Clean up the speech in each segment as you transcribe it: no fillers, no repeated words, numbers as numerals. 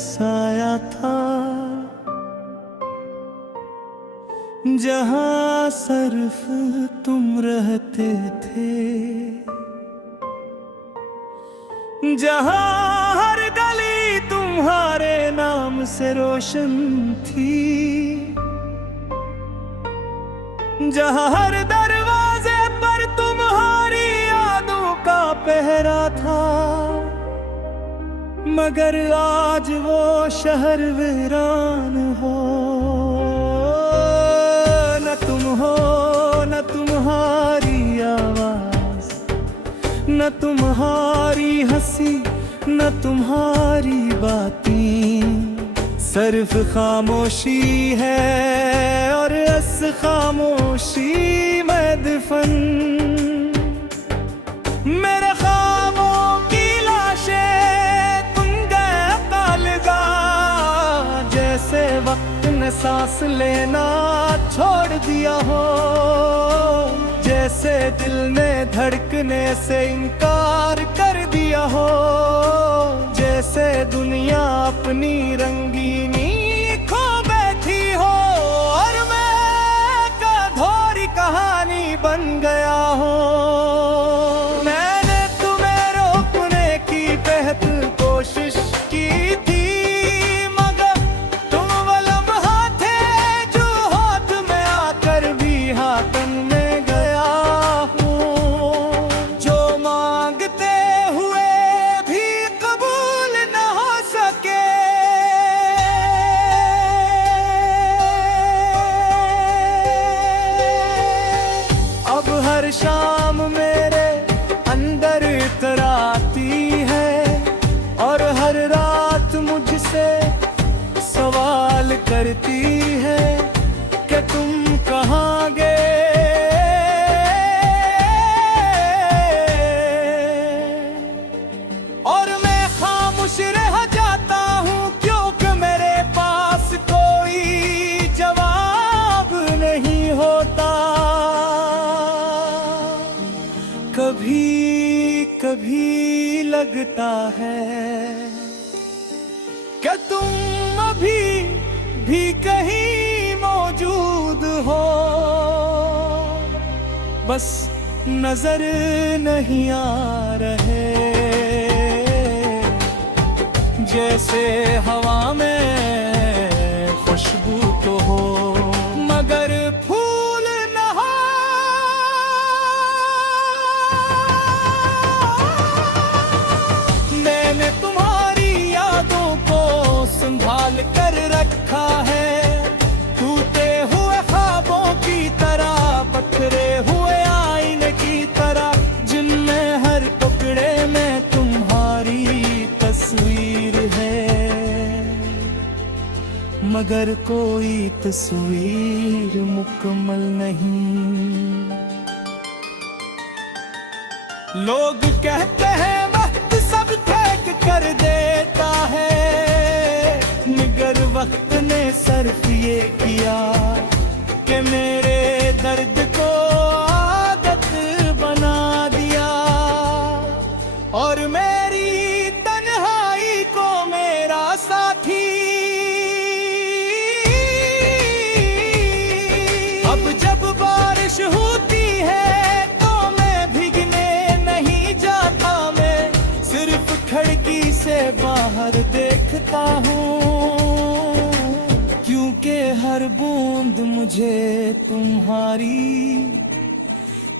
साया था, जहां सिर्फ तुम रहते थे, जहां हर गली तुम्हारे नाम से रोशन थी, जहां हर दरवाजे पर तुम्हारी यादों का पहरा था। मगर आज वो शहर वीरान हो, न तुम हो, न तुम्हारी आवाज, न तुम्हारी हंसी, न तुम्हारी बातें, सिर्फ खामोशी है और इस खामोशी में दफन मेरे ख्वाबों की लाशें। तुम गए अलगा, जैसे वक्त ने सांस लेना छोड़ दिया हो, जैसे दिल ने धड़कने से इनकार कर दिया हो, जैसे दुनिया अपनी रंगीनी खो बैठी हो और मैं एक अधूरी कहानी बन गया हूँ। मैंने तुम्हें रोकने की बेहद कोशिश की थी, मगर तुम वो लम्हा थे जो हाथ में आकर भी हाथन में गया हूँ। जो मांगते हुए भी कबूल न हो सके, अब हर शाम मेरे अंदर इतराती है और हर रात मुझसे सवाल करती है कि तुम कहाँ गए। और मैं खामोश रह जाता हूँ क्योंकि मेरे पास कोई जवाब नहीं होता। कभी कभी लगता है कि तुम अभी भी कहीं मौजूद हो, बस नजर नहीं आ रहे। जैसे हवा में खुशबू तो हो मगर फूल न हो। मैंने तुम्हारी यादों को संभाल कर रखा है, टूटे हुए ख्वाबों की तरह, पथरे हुए आईने की तरह, जिनमें हर टुकड़े में तुम्हारी तस्वीर है, मगर कोई तस्वीर मुकम्मल नहीं। लोग कहते हैं वक्त सब फेंक कर देता है, मगर वक्त ने सिर्फ ये किया कि मेरे दर्द को आदत बना दिया और मेरी तन्हाई को मेरा साथी। अब जब बारिश होती है तो मैं भीगने नहीं जाता, मैं सिर्फ खिड़की से बाहर देखता हूँ, क्योंकि हर बूंद मुझे तुम्हारी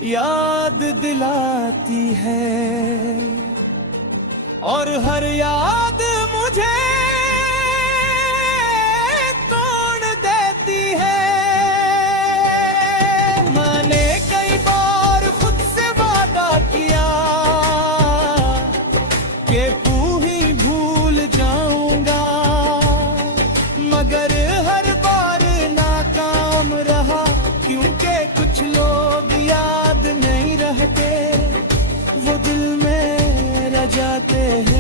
याद दिलाती है और हर याद मुझे तोड़ देती है। मैंने कई बार खुद से वादा किया कि तू ही भूल जाऊंगा, मगर हर बार नाकाम रहा, क्योंकि कुछ लोग याद नहीं रहते, वो दिल में रह जाते हैं।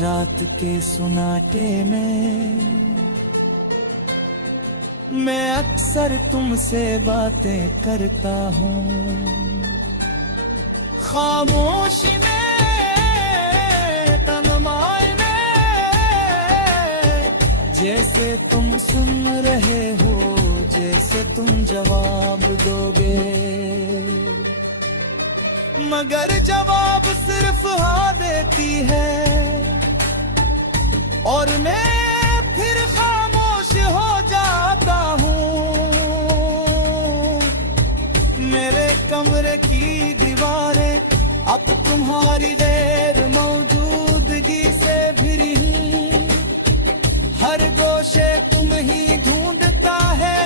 रात के सुनाटे में मैं अक्सर तुमसे बातें करता हूँ, खामोशी में तन्हा जैसे तुम सुन रहे हो, जैसे तुम जवाब दोगे, मगर जवाब सिर्फ हाँ देती है, और मैं फिर खामोश हो जाता हूँ। मेरे कमरे की दीवारें अब तुम्हारी गैर मौजूदगी से भरी, हर गोशे तुम ही ढूंढता है,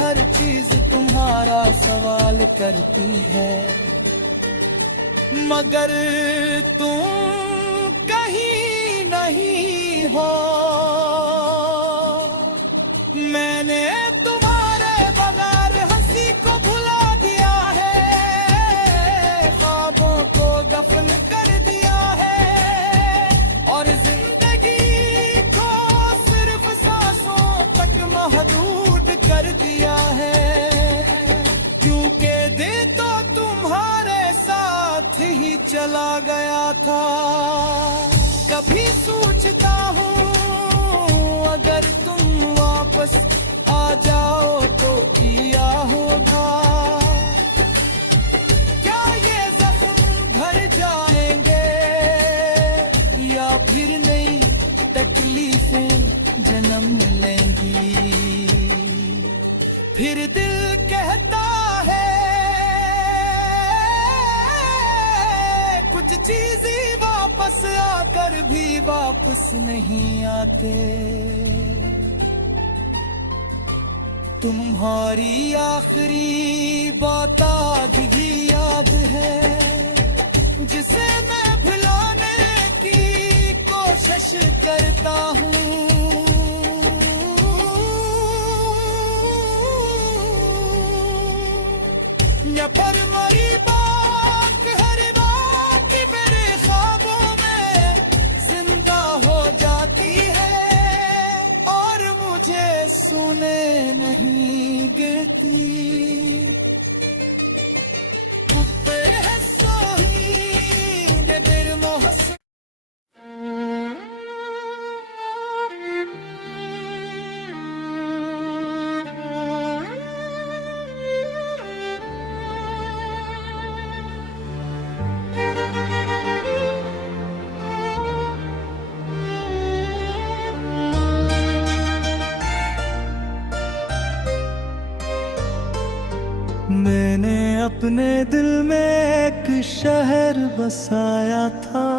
हर चीज तुम्हारा सवाल करती है, मगर तुम कहीं नहीं हो। मैंने तुम्हारे बगैर हंसी को भुला दिया है, ख्वाबों को दफन कर दिया है, और जिंदगी को सिर्फ सांसों तक महदूद कर दिया है। क्योंकि दिल तो तुम्हारे साथ ही चला गया था। कभी सोचता हूँ अगर तुम वापस आ जाओ तो किया होगा, क्या ये जख्म भर जाएंगे, या फिर नई तकलीफें जन्म लेंगी। फिर दिल कहता है कुछ चीजें वापस आकर भी वापस नहीं आते। तुम्हारी आखिरी बात आज भी याद है, जिसे मैं भुलाने की कोशिश करता हूँ। या पर मरी बात हर रात मेरे ख्वाबों में जिंदा हो जाती है, और मुझे सुने नहीं देती। कुत्ते हैं सोही दिल मोहसिन। मैंने अपने दिल में एक शहर बसाया था,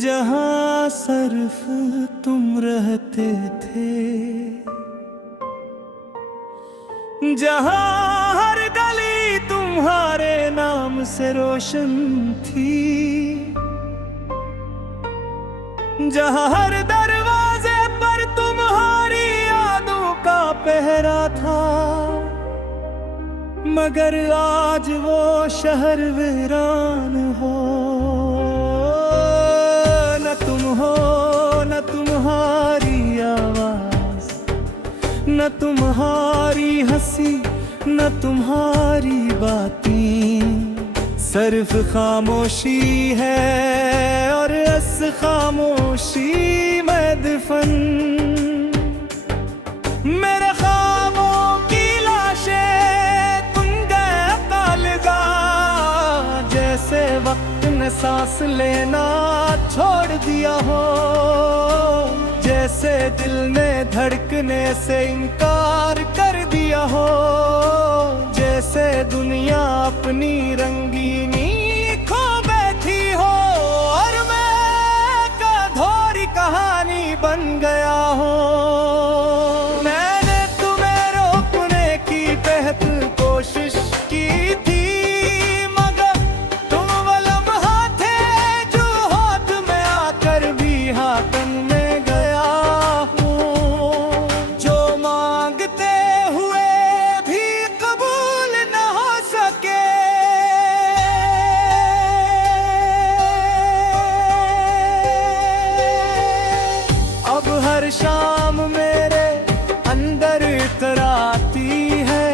जहाँ सिर्फ तुम रहते थे, जहाँ हर गली तुम्हारे नाम से रोशन थी, जहाँ हर दरवाजे पर तुम्हारी यादों का पहरा था। मगर आज वो शहर वीरान हो, न तुम हो, न तुम्हारी आवाज, न तुम्हारी हंसी, न तुम्हारी बातें, सिर्फ खामोशी है, और इस खामोशी में दफन मेरे ख्वाबों की लाशें। तुम गए अलगा, जैसे वक्त ने सांस लेना छोड़ दिया हो, जैसे दिल ने धड़कने से इनकार कर दिया हो, जैसे दुनिया अपनी रंगीनी खो बैठी हो, और मैं एक अधूरी कहानी बन गया हूँ। मैंने तुम्हें रोकने की बेहद कोशिश की थी, मगर तुम वो लम्हा थे जो हाथ में आकर भी हाथन में गया हूँ। जो मांगते हुए भी कबूल न हो सके, अब हर शाम मेरे अंदर इतराती है,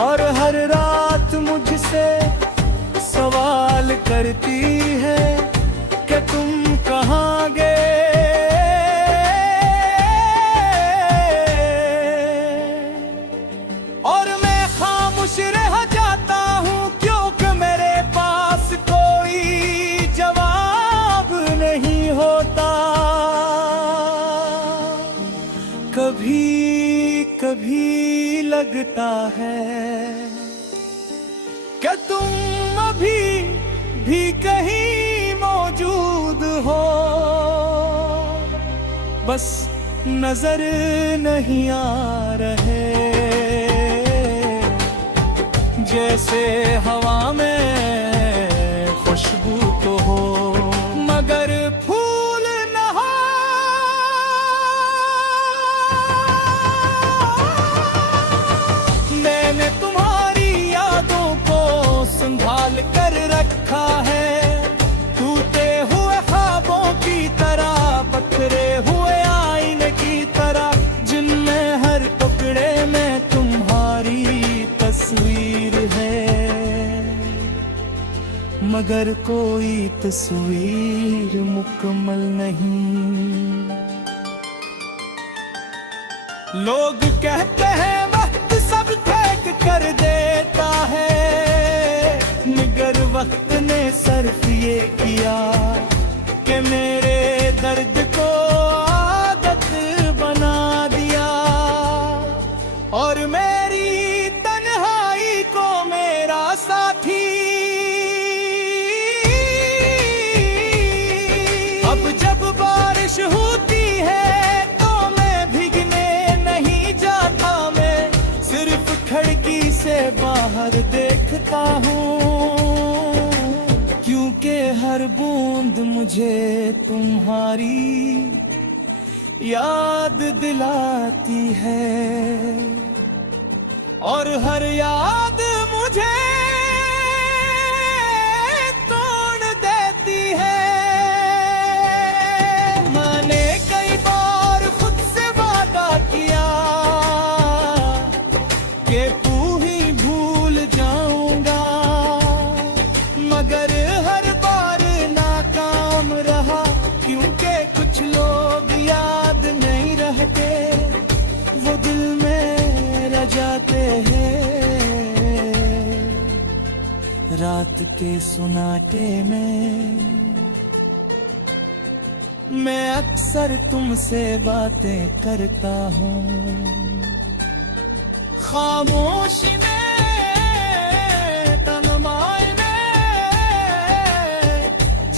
और हर रात मुझसे सवाल करती है, तुम कहाँ गए। और मैं खामोश रह जाता हूँ क्योंकि मेरे पास कोई जवाब नहीं होता। कभी कभी लगता है कि तुम अभी भी कहीं मौजूद हो, बस नजर नहीं आ रहे। जैसे हवा में खुशबू तो हो मगर फूल न हो। मैंने तुम्हारी यादों को संभाल कर रखा है, टूटे हुए ख्वाबों की तरह, पथरे हुए आईने की तरह, जिनमें हर टुकड़े में तुम्हारी तस्वीर है। मगर कोई तस्वीर मुकम्मल नहीं। लोग कहते हैं वक्त सब फेंक कर देता है, मगर वक्त ने सिर्फ ये किया कि मेरे दर्द को आदत बना दिया। और मेरी तन्हाई को मेरा साथी अब जब बारिश होती है तो मैं भीगने नहीं जाता। मैं सिर्फ खिड़की से बाहर देखता हूँ क्योंकि हर बूंद मुझे तुम्हारी याद दिलाती है। और हर याद मुझे तोड़ देती है। मैंने कई बार खुद से वादा किया कि तू ही भूल जाऊंगा, मगर हर बार नाकाम रहा क्योंकि कुछ लोग याद नहीं रहते, वो दिल में रह जाते हैं। रात के सुनाटे में मैं अक्सर तुमसे बातें करता हूँ, खामोशी में तन्हाई में,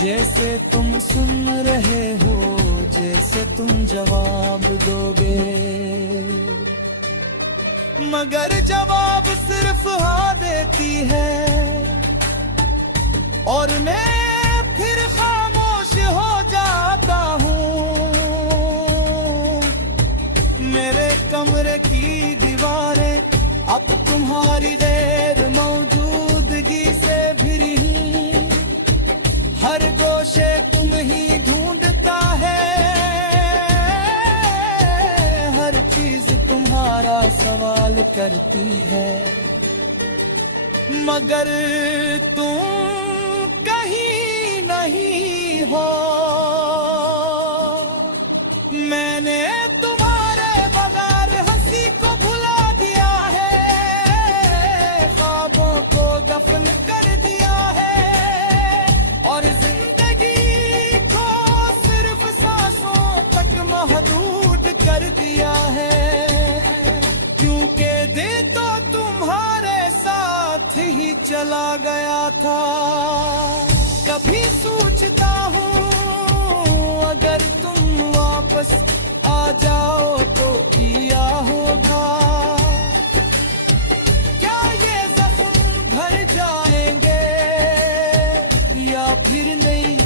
जैसे तुम सुन रहे हो, जैसे तुम जवाब दोगे, मगर जवाब सिर्फ हाँ देती है। और मैं फिर खामोश हो जाता हूँ। मेरे कमरे की दीवारें अब तुम्हारी गैर मौजूदगी से भरी, हर गोशे तुम ही ढूंढता है, हर चीज तुम्हारा सवाल करती है, मगर तुम कहीं नहीं हो। मैंने तुम्हारे बगैर हंसी को भुला दिया है, ख्वाबों को दफन कर दिया है, और जिंदगी को सिर्फ सांसों तक महदूद कर दिया है। क्योंकि दिल तो तुम्हारे साथ ही चला गया था। कभी सोचता हूँ अगर तुम वापस आ जाओ तो किया होगा, क्या ये जख्म भर जाएंगे या फिर नई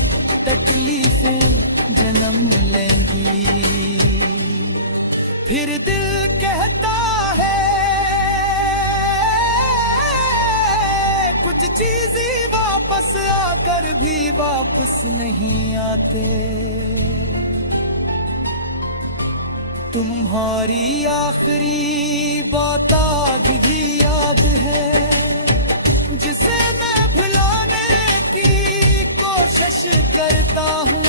तकलीफें जन्म लेंगी। फिर दिल कहता है कुछ चीजें वापस आकर भी वापस नहीं आते। तुम्हारी आखिरी बात आज भी याद है, जिसे मैं भुलाने की कोशिश करता जाता हूँ।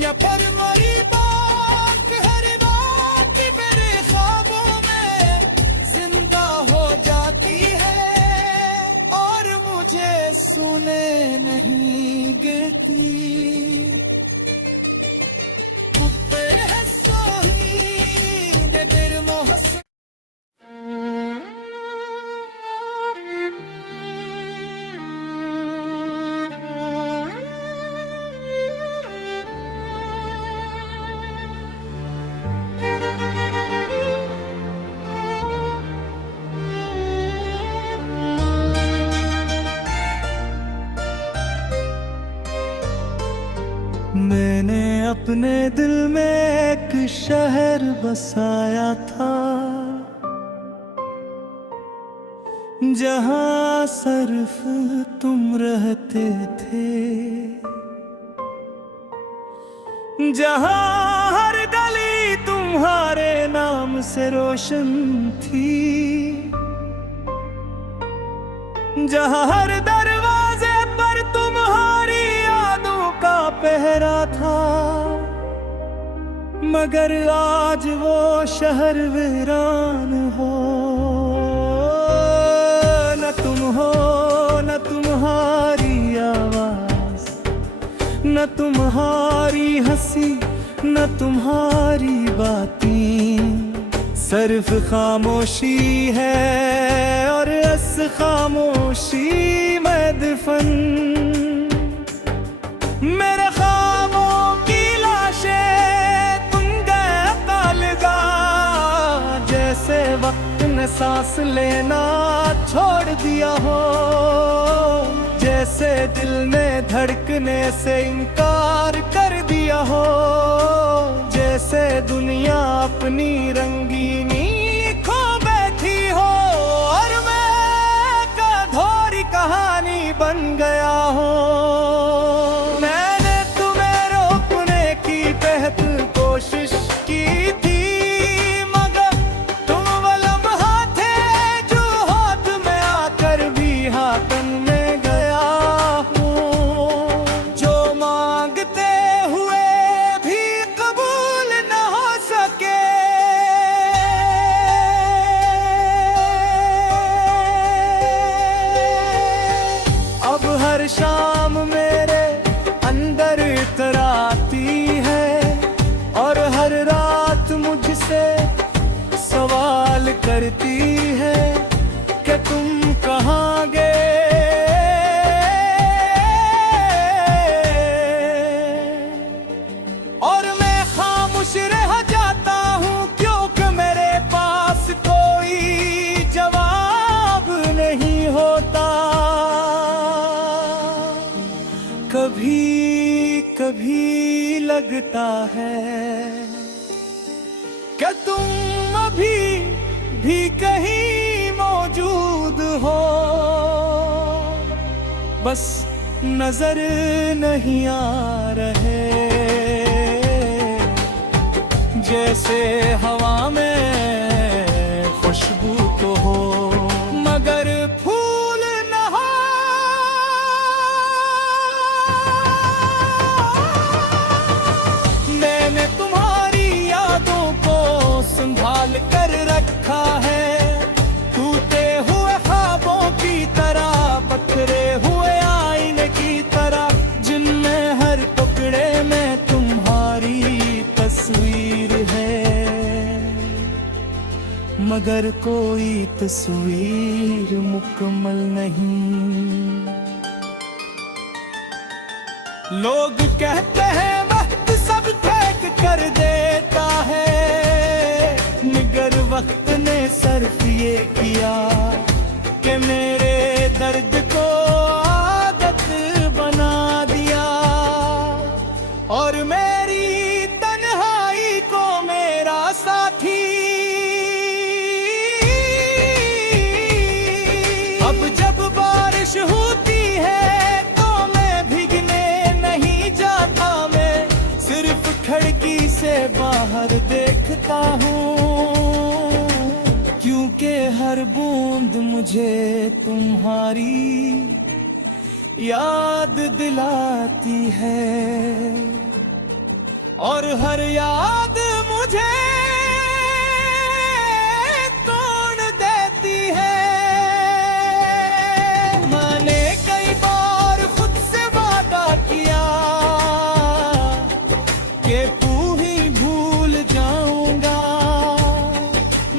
या फिर मरी बात हर रात मेरे ख्वाबों में जिंदा हो जाती है और मुझे सुने नहीं गिरती। कुत्ते हैं सोही ने दिल मोहस मैंने अपने दिल में एक शहर बसाया था, जहां सिर्फ तुम रहते थे, जहां हर गली तुम्हारे नाम से रोशन थी, जहां हर दरवाजे पर तुम्हारी यादों का पहरा था। मगर आज वो शहर वीरान हो, न तुम हो, न तुम्हारी आवाज, न तुम्हारी हंसी, न तुम्हारी बातें, सिर्फ खामोशी है और इस खामोशी में दफन मेरे ख्वाबों की लाशें। तुम गए अलगा जैसे वक्त ने सांस लेना छोड़ दिया हो, जैसे दिल ने धड़कने से इनकार कर दिया हो, जैसे दुनिया अपनी रंगीनी खो बैठी हो और मैं एक अधूरी कहानी बन गया हूँ। मैंने तुम्हें रोकने की बेहद कोशिश की थी, मगर तुम वो लम्हा थे जो हाथ में आकर भी हाथन में गया हूँ। जो मांगते हुए भी कबूल न हो सके, अब हर शाम मेरे अंदर इतराती है और हर रात मुझसे सवाल करती है कि तुम कहाँ गए। और मैं खामोश रह जाता हूँ क्योंकि मेरे पास कोई जवाब नहीं होता। कभी कभी लगता है कि तुम अभी भी कहीं मौजूद हो, बस नजर नहीं आ रहे। जैसे हवा में खुशबू तो हो मगर फूल न हो। मैंने तुम्हारी यादों को संभाल कर रखा है, टूटे हुए ख्वाबों की तरह, पथरे हुए आईने की तरह, जिनमें हर टुकड़े में तुम्हारी तस्वीर है, मगर कोई तस्वीर मुकम्मल नहीं। लोग कहते हैं वक्त सब फेंक कर देता है, मगर वक्त ने सिर्फ ये किया कि मेरे दर्द को आदत बना दिया और मेरी तन्हाई को मेरा साथी। अब जब बारिश होती है तो मैं भीगने नहीं जाता, मैं सिर्फ खिड़की से बाहर देखता हूँ, क्योंकि क्योंकि हर बूंद मुझे तुम्हारी याद दिलाती है और हर याद मुझे तोड़ देती है। मैंने कई बार खुद से वादा किया कि तू ही भूल जाऊंगा,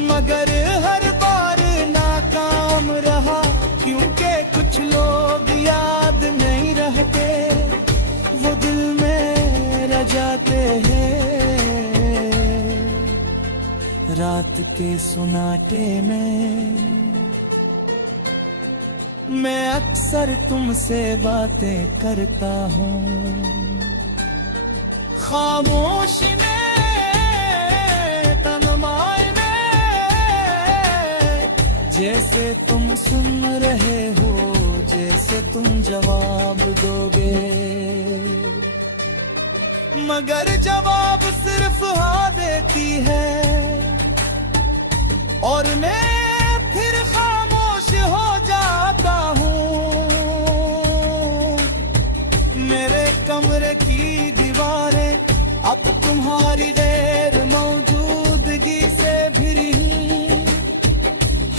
मगर हर बार नाकाम रहा, क्योंकि कुछ लोग याद नहीं रहते, वो दिल में रह जाते हैं। रात के सुनाटे में मैं अक्सर तुमसे बातें करता हूँ, खामोशी में तन्हाई में, जैसे तुम सुन रहे हो, जैसे तुम जवाब दोगे, मगर जवाब सिर्फ हाँ देती है और मैं फिर खामोश हो जाता हूँ। मेरे कमरे की दीवारें अब तुम्हारी गैर मौजूदगी से भरी,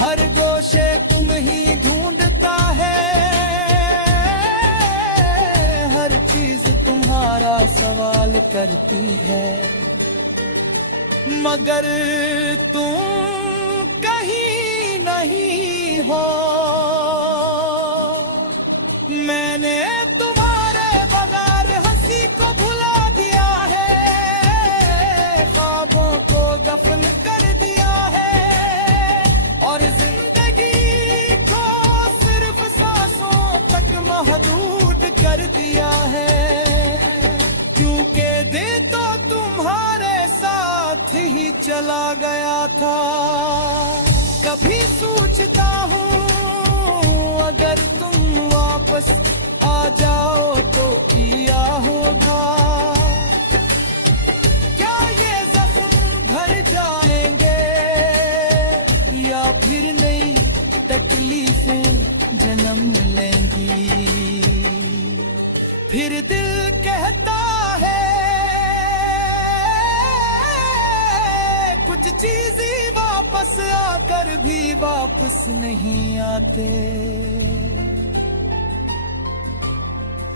हर गोशे तुम ही ढूंढता है, हर चीज तुम्हारा सवाल करती है, मगर तुम कहीं नहीं हो। मैंने तुम्हारे बगैर हंसी को भुला दिया है, ख्वाबों को दफन कर दिया है और जिंदगी को सिर्फ सांसों तक महदूद कर दिया है, क्योंकि दिल तो तुम्हारे साथ ही चला गया था। कभी सोचता हूँ अगर तुम वापस आ जाओ तो किया होगा, क्या ये जख्म भर जाएंगे या फिर नई तकलीफें जन्म लेंगी। फिर दिल कहता है कुछ चीज़ें वापस आकर भी वापस नहीं आते।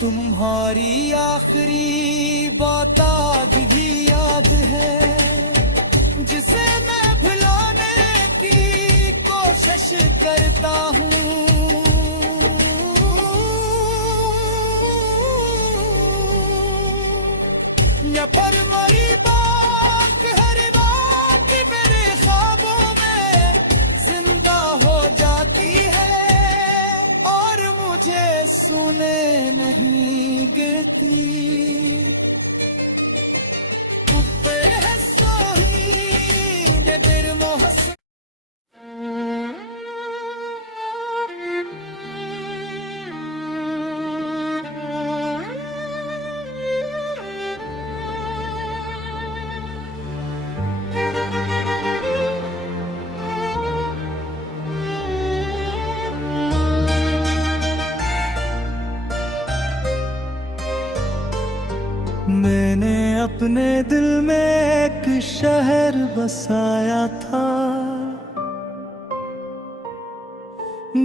तुम्हारी आखिरी बात आज भी याद है, जिसे मैं भुलाने की कोशिश करता हूँ। या पर मरी बात हर बात मेरे ख्वाबों में जिंदा हो जाती है और मुझे सुने नहीं देती। कुत्ते हैं सोही जे दिल मोहस मैंने अपने दिल में एक शहर बसाया था,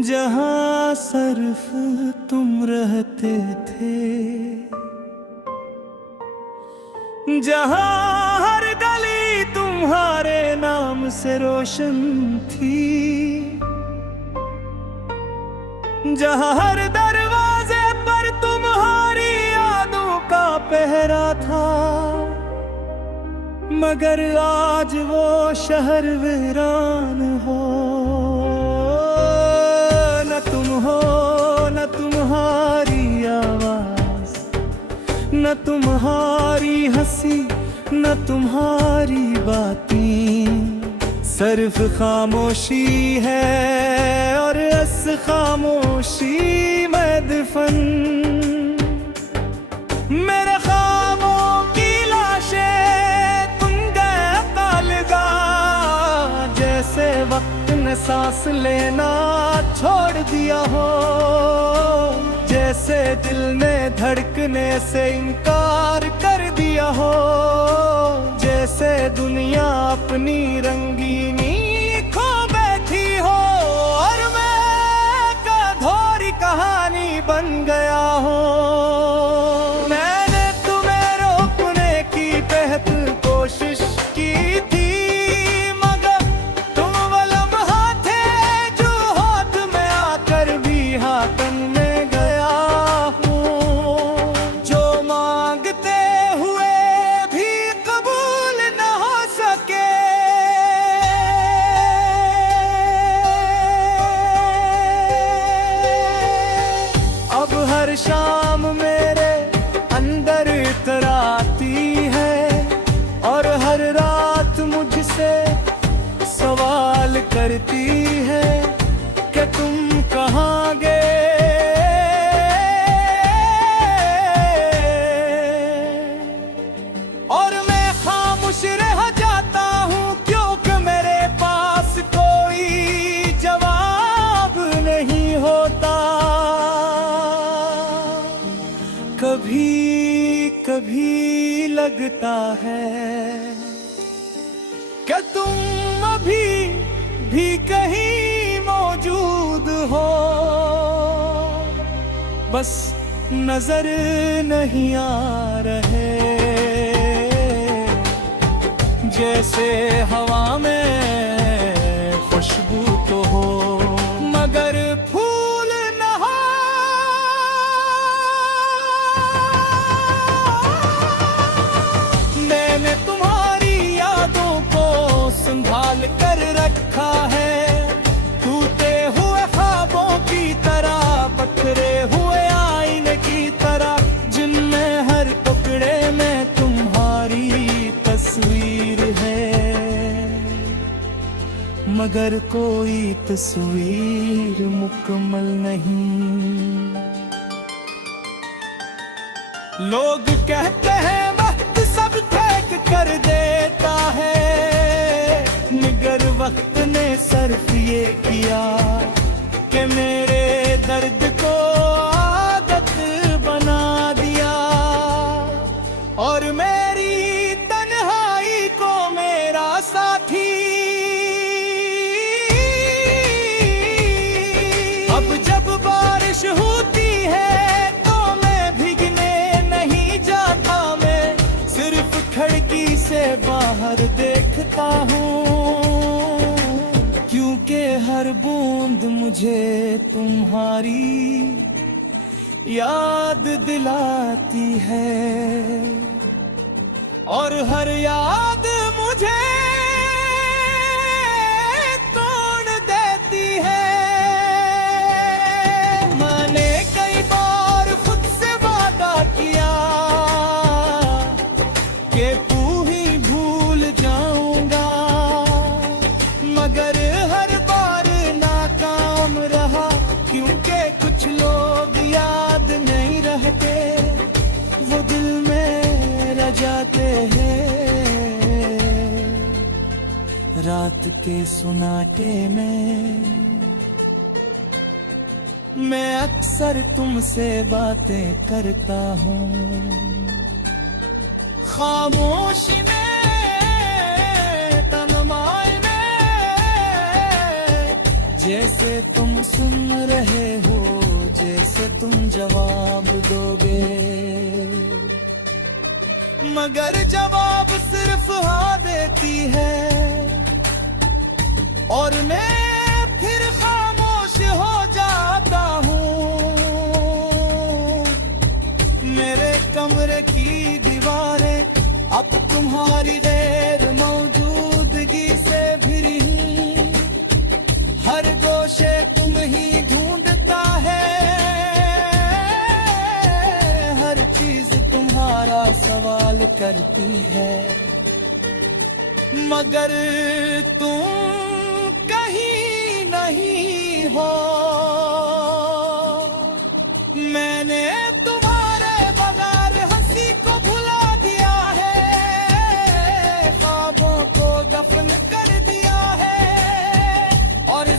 जहां सिर्फ तुम रहते थे, जहां हर गली तुम्हारे नाम से रोशन थी, जहां हर दरवाजे पर तुम्हारी यादों का पहरा था। मगर आज वो शहर वीरान हो, न तुम हो न तुम्हारी आवाज, न तुम्हारी हंसी न तुम्हारी बातें, सिर्फ खामोशी है और इस खामोशी में दफन मेरे ख्वाबों की लाशें तुम गए कालगा, जैसे वक्त मैंने सांस लेना छोड़ दिया हो, जैसे दिल ने धड़कने से इनकार कर दिया हो, जैसे दुनिया अपनी रंगीनी खो बैठी हो और मैं कधोरी कहानी बन गया हूँ। मैंने तुम्हें रोकने की बेहद कोशिश की थी, मगर तुम वो लम्हा थे जो हाथ में आकर भी हाथन में गया हूँ। जो मांगते हुए भी कबूल न हो सके, अब हर शाम मेरे अंदर इतराती है और हर रात मुझसे सवाल करती है कि तुम कहाँ गए। और मैं खामोश रह जाता हूँ क्योंकि मेरे पास कोई जवाब नहीं होता। कभी कभी लगता है कि तुम अभी भी कहीं मौजूद हो, बस नजर नहीं आ रहे। जैसे हवा में खुशबू तो हो मगर फूल न हो। मैंने तुम्हारी यादों को संभाल कर रखा है, टूटे हुए ख्वाबों की तरह, पथरे हुए आईने की तरह, जिनमें हर टुकड़े में तुम्हारी तस्वीर है, मगर कोई तस्वीर मुकम्मल नहीं। लोग कहते हैं वक्त सब फेंक कर देता है, मगर वक्त ने सिर्फ ये किया कि मेरे दर्द को आदत बना दिया और मेरी तन्हाई को मेरा साथी। अब जब बारिश होती है तो मैं भीगने नहीं जाता, मैं सिर्फ खिड़की से बाहर देखता हूँ, क्योंकि हर बूंद मुझे तुम्हारी याद दिलाती है और हर याद मुझे तोड़ देती है। मैंने कई बार खुद से वादा किया कि तू ही भूल जाऊंगा, मगर हर बार नाकाम रहा, क्योंकि कुछ लोग याद नहीं रहते, वो दिल में रह जाते हैं। रात के सुनाटे में मैं अक्सर तुमसे बातें करता हूँ, खामोशी में तन्हाई में, जैसे तुम सुन रहे हो, जैसे तुम जवाब दोगे, मगर जवाब सिर्फ हाँ देती है और मैं फिर खामोश हो जाता हूँ। मेरे कमरे की दीवारें अब तुम्हारी गैर मौजूदगी से भिरी, हर गोशे तुम ही ढूंढता है, हर चीज तुम्हारा सवाल करती है, मगर तुम कहीं नहीं हो। मैंने तुम्हारे बगैर हंसी को भुला दिया है, ख्वाबों को दफन कर दिया है और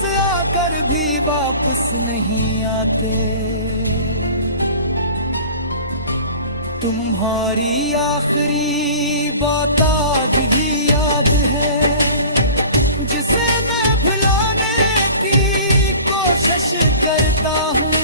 पास आकर भी वापस नहीं आते। तुम्हारी आखिरी बात आज भी याद है, जिसे मैं भुलाने की कोशिश करता हूँ।